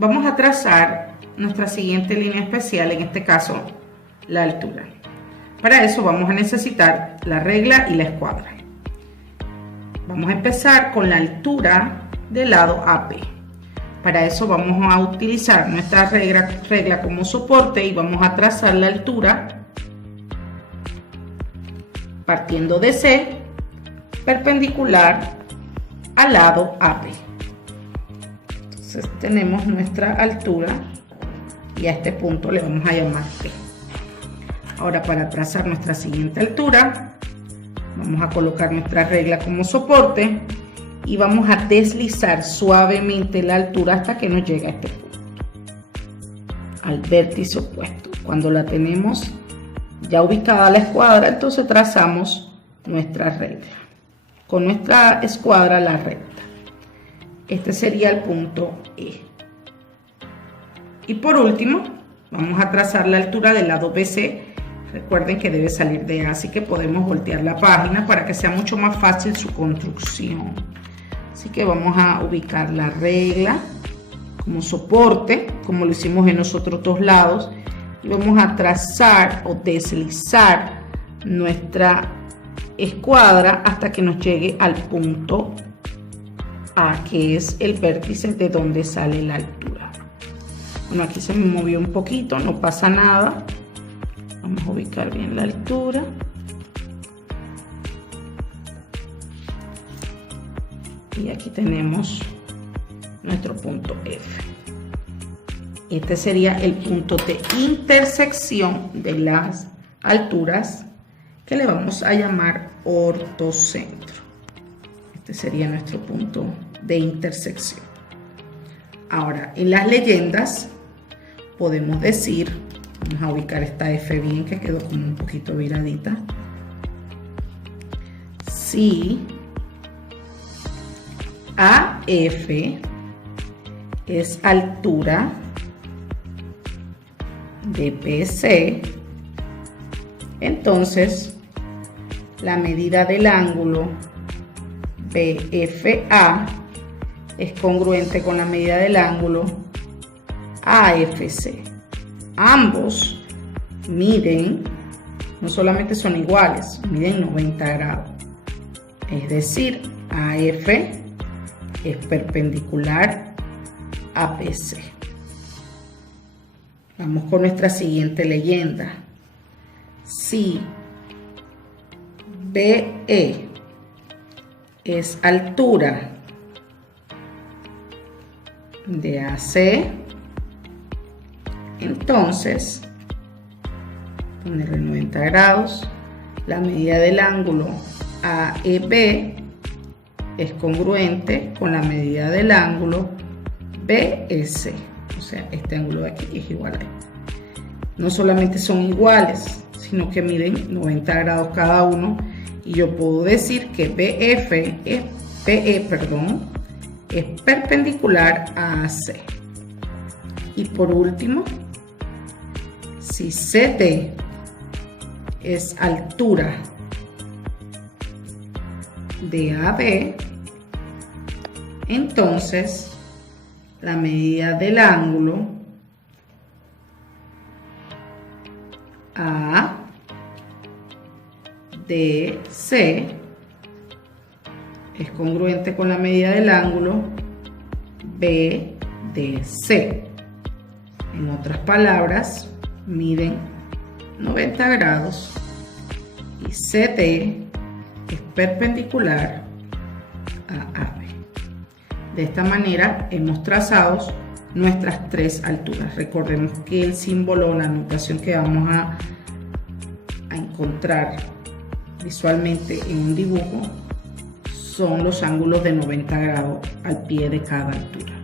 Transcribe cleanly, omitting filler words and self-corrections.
vamos a trazar nuestra siguiente línea especial, en este caso la altura. Para eso vamos a necesitar la regla y la escuadra. Vamos a empezar con la altura del lado AP. Para eso vamos a utilizar nuestra regla como soporte y vamos a trazar la altura partiendo de C, perpendicular al lado AP. Entonces tenemos nuestra altura y a este punto le vamos a llamar P. Ahora, para trazar nuestra siguiente altura, vamos a colocar nuestra regla como soporte y vamos a deslizar suavemente la altura hasta que nos llegue a este punto, al vértice opuesto. Cuando la tenemos ya ubicada la escuadra, entonces trazamos nuestra regla. Con nuestra escuadra la recta. Este sería el punto E. Y por último, vamos a trazar la altura del lado BC. Recuerden que debe salir de A, así que podemos voltear la página para que sea mucho más fácil su construcción. Así que vamos a ubicar la regla como soporte, como lo hicimos en los otros dos lados, y vamos a trazar o deslizar nuestra escuadra hasta que nos llegue al punto A, que es el vértice de donde sale la altura. Bueno, aquí se me movió un poquito, no pasa nada. Vamos a ubicar bien la altura. Y aquí tenemos nuestro punto F. Este sería el punto de intersección de las alturas que le vamos a llamar ortocentro. Este sería nuestro punto de intersección. Ahora, en las leyendas podemos decir, vamos a ubicar esta F bien, que quedó como un poquito viradita. Si AF es altura de BC, entonces la medida del ángulo BFA es congruente con la medida del ángulo AFC. Ambos miden, no solamente son iguales, miden 90 grados. Es decir, AF es perpendicular a BC. Vamos con nuestra siguiente leyenda. Si BE es altura de AC, entonces ponerle 90 grados, la medida del ángulo AEB es congruente con la medida del ángulo BS, o sea, este ángulo de aquí es igual a este. No solamente son iguales, sino que miden 90 grados cada uno, y yo puedo decir que BE es perpendicular a AC. Y por último, si CD es altura de AB, entonces la medida del ángulo ADC es congruente con la medida del ángulo BDC. En otras palabras, miden 90 grados y CD es perpendicular a AB. De esta manera hemos trazado nuestras tres alturas. Recordemos que el símbolo o la notación que vamos a encontrar visualmente en un dibujo son los ángulos de 90 grados al pie de cada altura.